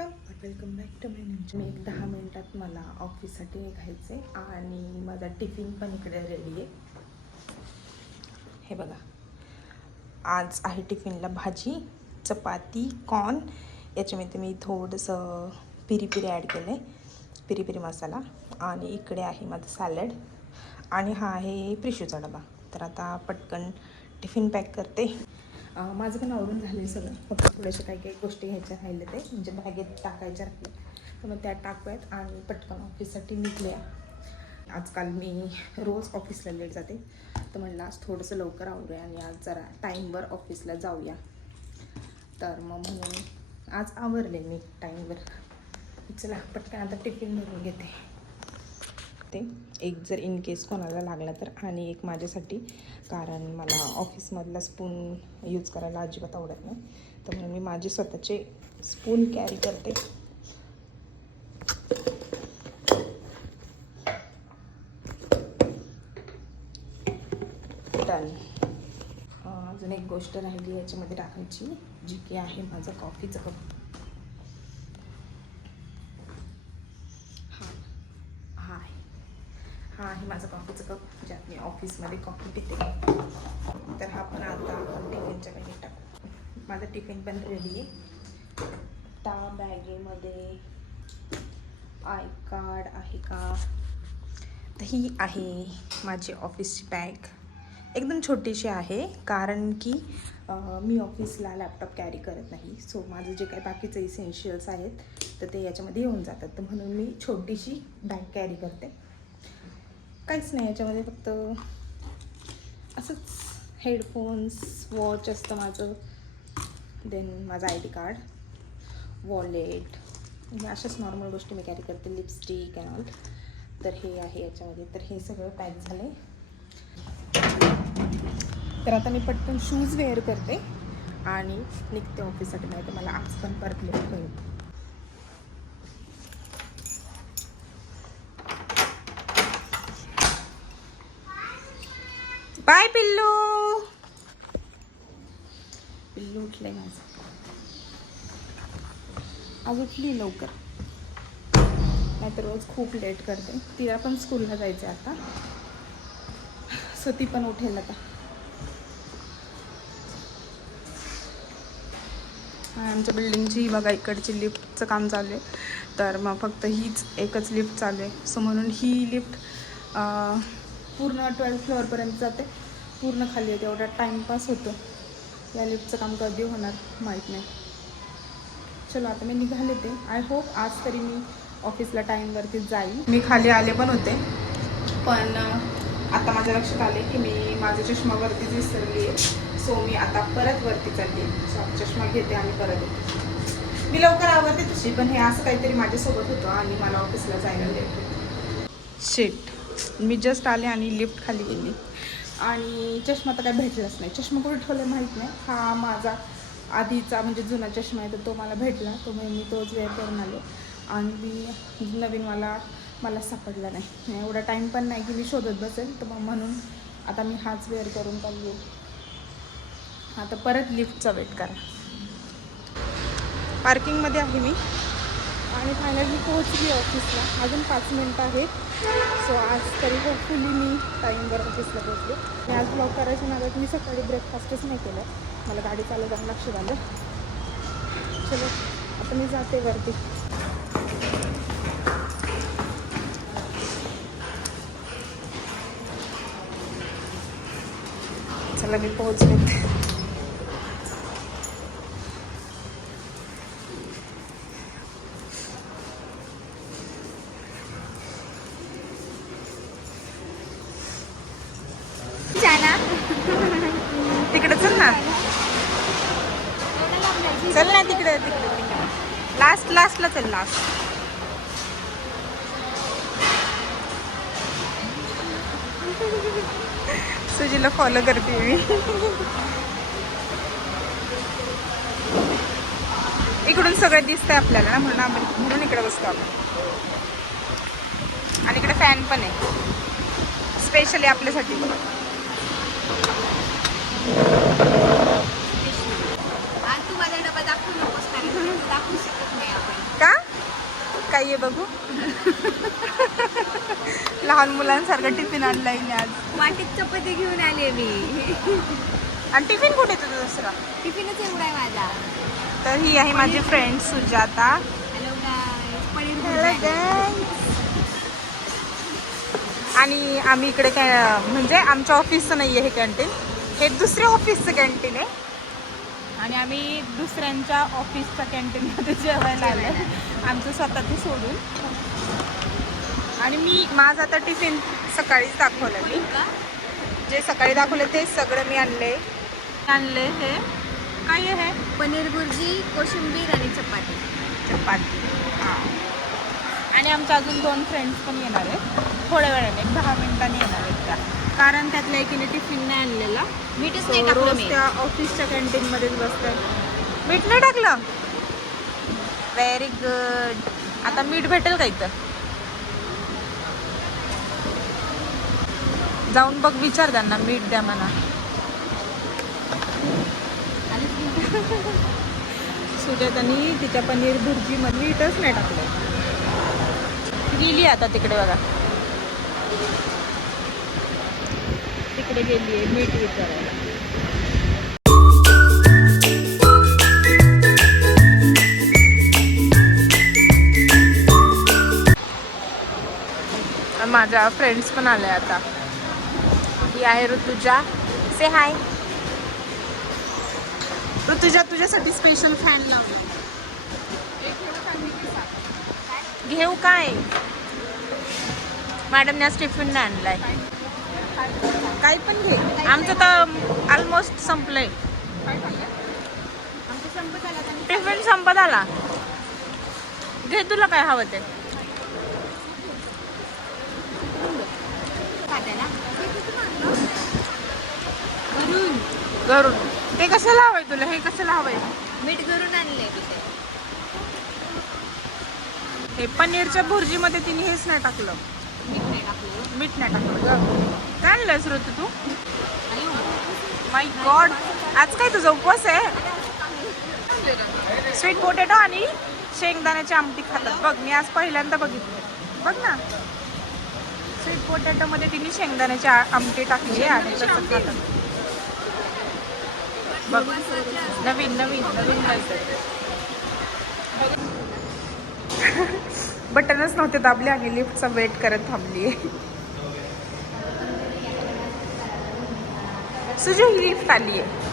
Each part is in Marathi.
वेलकम बॅक टू माय मी एक 10 मिनिटात मला ऑफिससाठी निघायचे आणि माझा टिफिन पण इकडे रेडी आहे. हे बघा, आज आहे टिफिनला भाजी, चपाती, कॉर्न. याच्यामध्ये मी थोडंसं पिरी पिरी ॲड केलं आहे, पिरी पिरी मसाला. आणि इकडे आहे माझं सॅलड आणि हा आहे प्रिशूचा डबा. तर आता पटकन टिफिन पॅक करते. माझं पण आवरून झालं सगळं, फक्त थोड्याशा काही काही गोष्टी घ्यायच्या राहिल्या ते म्हणजे बॅगेत टाकायच्या राहिल्या, तर मग त्या टाकूयात आणि पटकन ऑफिससाठी निघले. आजकाल मी रोज ऑफिसला लेट जाते, तर म्हणलं आज थोडंसं लवकर आवरूया आणि आज जरा टाईमवर ऑफिसला जाऊया. तर मग म्हणून आज आवरले मी टाईमवर. चला पटकन आता टिफिन भरून घेते ते, एक जर इन केस कोणाला लागला तर, आणि एक माझ्यासाठी, कारण मला ऑफिसमधला स्पून यूज करायला अजिबात आवडत नाही. तर म्हणून मी माझे स्वतःचे स्पून कॅरी करते. डन. अजून एक गोष्ट राहिली याच्यामध्ये टाकायची, जी की आहे माझं कॉफीचं कप. हा आहे माझं कॉफीचं कप, ज्यात मी ऑफिसमध्ये कॉफी पिते. तर हा पण आता आपण टिफिनच्या बॅगेत टाकू. माझं टिफिन पण रेडी आहे. त्या बॅगेमध्ये आय कार्ड आहे का, तर ही आहे माझी ऑफिसची बॅग. एकदम छोटीशी आहे, कारण की मी ऑफिसला लॅपटॉप कॅरी करत नाही. सो माझं जे काही बाकीचे इसेन्शियल्स आहेत तर ते याच्यामध्ये येऊन जातात, तर म्हणून मी छोटीशी बॅग कॅरी करते. काहीच नाही याच्यामध्ये, फक्त असंच हेडफोन्स, वॉच असतं माझं, देन माझं ID कार्ड, वॉलेट, म्हणजे अशाच नॉर्मल गोष्टी मी कॅरी करते, लिपस्टिक अँड ऑल. तर हे आहे याच्यामध्ये. तर हे सगळं पॅक झालं आहे. तर आता मी पटकन शूज वेअर करते आणि निघते ऑफिससाठी, नाही तर मला आज पण परत लेट होईल. बाय पिल्लू. पिल्लू उठले माझं, आज उठली लवकर, नाहीतर रोज खूप लेट करते. तिला पण स्कूलला जायचं आहे आता, सो ती पण उठेल आता. आमच्या बिल्डिंगची बघा, इकडची लिफ्टचं काम चालू आहे. तर मग फक्त हीच एकच लिफ्ट चालू आहे. सो म्हणून ही लिफ्ट पूर्ण 12th फ्लोअरपर्यंत जाते, पूर्ण खाली येते. एवढा टाईमपास होतो. या लिफ्टचं काम कधी होणार माहीत नाही. चलो आता मी निघाले. ते आय होप आज तरी मी ऑफिसला टाईमवरतीच जाईल. मी खाली आले पण होते, पण आता माझ्या लक्षात आले की मी माझा चष्मा वरतीच विसरली आहे. सो मी आता परत वरती चालली. सो चष्मा घेते आणि परत येते. मी लवकर आवरते तशी, पण हे असं काहीतरी माझ्यासोबत होतं आणि मला ऑफिसला जायला लेट होतं. शिट, मी जस्ट आले आणि लिफ्ट खाली गेली आणि चष्मा तर काय भेटलाच नाही. चष्मा कुठे ठेवला माहीत नाही. हा माझा आधीचा म्हणजे जुना चष्मा आहे, तर तो मला भेटला, तो मी तोच वेअर करून आले. आणि मी मला सापडला नाही. एवढा टाईम पण नाही की मी शोधत बसेल, तर मग म्हणून आता मी हाच वेअर करून चालली. आता परत लिफ्टचा वेट करा. पार्किंगमध्ये आहे मी आणि फायनली पोहोचली ऑफिसला. अजून 5 मिनटं आहेत. सो आज तरी होपफुली मी टाईमवर ऑफिसला पोहोचले. मी आज ब्लॉग करायच्या नादात मी सकाळी ब्रेकफास्टच नाही केलं. मला गाडी चालवताना लक्ष झालं. चलो आता मी जाते वरती. चला मी पोहोचले. तिकडे चल ना, चल ना तिकडे लास्टला चल. लास्ट सुजीला फॉलो करते मी. इकडून सगळं दिसतंय आपल्याला ना, म्हणून इकडे बसतो आपण. आणि इकडे फॅन पण आहे स्पेशली आपल्यासाठी. तू माझा डबा दाखवू नकोस, कारण दाखवू शकत नाही आपण. काय आहे बघू. लहान मुलांसारखं टिफिन आणलाय मी आज. वाटीत चपाती घेऊन आले मी. आणि टिफिन कुठे तुझा दुसरा? टिफिनच एवढा आहे माझा. तर ही आहे माझी फ्रेंड सुजाता. हॅलो गाईस, पनीर Hello भुर्जी guys. आणि आम्ही इकडे काय म्हणजे आमच्या ऑफिसचं नाही आहे हे कॅन्टीन, हे दुसऱ्या ऑफिसचं कॅन्टीन आहे. आणि आम्ही दुसऱ्यांच्या ऑफिसच्या कॅन्टीनमध्ये जेवायला आलो आहे, आमचं स्वतःचं सोडून. आणि माझं आता टिफिन सकाळीच दाखवलं मी, जे सकाळी दाखवले ते सगळं मी आणले हे काय आहे? पनीर भुर्जी, कोशिंबीर आणि चपाती. हां. आणि आमच्या अजून 2 फ्रेंड्स पण येणार आहेत थोड्या वेळाने, 10 मिनिटांनी येणार आहेत त्या, कारण त्यातल्या एकीने टिफिन नाही आणलेला. मीठच नाही टाकलं मी. त्या ऑफिसच्या कॅन्टीनमध्येच बसतात. मीठ नाही टाकलं? Very good. आता मीठ भेटेल का इथं? जाऊन बघ, विचार त्यांना, मीठ द्या म्हणा. सुजातानी तिच्या पनीर भुर्जीमध्ये मीठच नाही टाकलं. गेली आता तिकडे बघा, तिकडे गेली आहे मीठ विचारायला. माझ्या फ्रेंड्स पण आल्या आता. ही आहे ऋतुजा. से हाय. ऋतुजा, तुझ्यासाठी स्पेशल फॅन लावला. घेऊ काय? मॅडमने आज टिफिन नाही आणलाय. काही पण घे. आमचं तर ऑलमोस्ट संपलंय. टिफिन संपत आला. घे तुला काय हवं ते. घरून ते कशाला हवंय तुला? हे कशाला हवंय? मीठ घरून आणले. हे पनीरच्या भुर्जीमध्ये तिने हेच नाही टाकलं, मीठ नाही टाकलं ग. काय आणलंस ऋतू तू? माय गॉड, आज काय तुझा उपवास आहे? स्वीट पोटॅटो आणि शेंगदाण्याची आमटी खातात बघ. मी आज पहिल्यांदा बघितलं. बघ ना, स्वीट पोटॅटो मध्ये तिने शेंगदाण्याची आमटी टाकली आणि तसं खातात बघ. नवीन नवीन नवीन बटनच नव्हते दाबले आणि लिफ्टचा वेट करत थांबली आहे. सुजू, ही लिफ्ट आली आहे.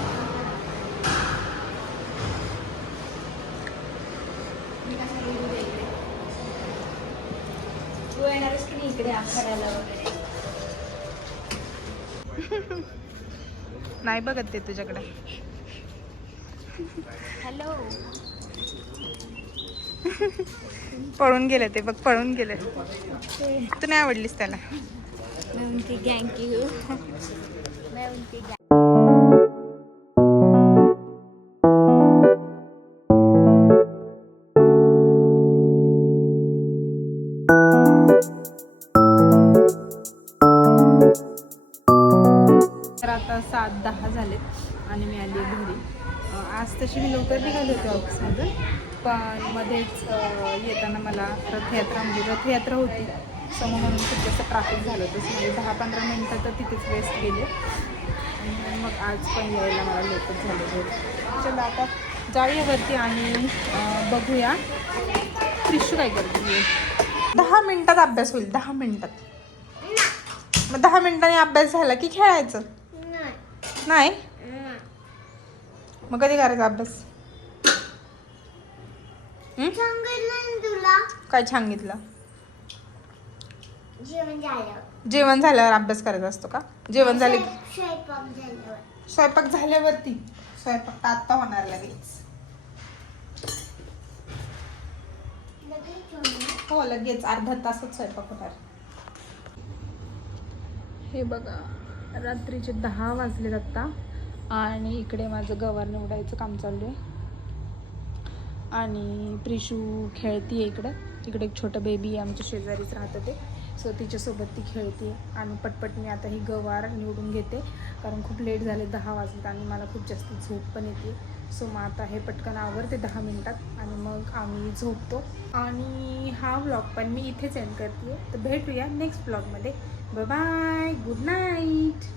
नाही बघत ते तुझ्याकडे. हॅलो. पळून गेले ते बघ, पळून गेले. तू नाही आवडलीस त्याला. मैं उनकी गैंग की हूँ. मैं उनकी गैंग. तर आता 7:10 झालेत आणि मी आली घरी. आज तशी मी लवकर निघाले होते ऑफिसमधून, पण मध्येच येताना मला रथयात्रा होती समोर, म्हणून खूप जास्त ट्रॅफिक झालं होतं. म्हणजे 10-15 मिनटं तर तिथेच वेस्ट गेले. आणि मग आज पण यायला मला लेटच झालं. चला आता जाऊया वरती आणि बघूया प्रिशू काय करते. 10 मिनिटात अभ्यास होईल, 10 मिनिटात. मग 10 मिनिटांनी अभ्यास झाला की खेळायचं नाही? मग कधी करायचा अभ्यास? तुला काय सांगितलं? जेवण झाल्यावर जेवण झाल्यावर अभ्यास करायचा असतो का? जेवण झाले की स्वयंपाक झाल्यावर. स्वयंपाक झाल्यावरती? स्वयंपाक तर आत्ता होणार लगेच. हो लगेच, अर्धा तासात स्वयंपाक होणार. हे बघा, रात्रीचे 10 वाजले आत्ता आणि इकडे माझं गवार निवडायचं काम चालू आहे. आणि प्रिशू खेळती आहे इकडे एक छोटं बेबी आहे, आमच्या शेजारीच राहतं ते, सो तिच्यासोबत ती खेळते. आणि पटपट मी आता ही गवार निवडून घेते, कारण खूप लेट झाले, 10 वाजलेत आणि मला खूप जास्त झोप पण येते. सो मग आता हे पटकन आवरते 10 मिनटात आणि मग आम्ही झोपतो. आणि हा व्लॉग पण मी इथेच एंड करते. तर भेटूया नेक्स्ट व्लॉगमध्ये. Bye bye, good night.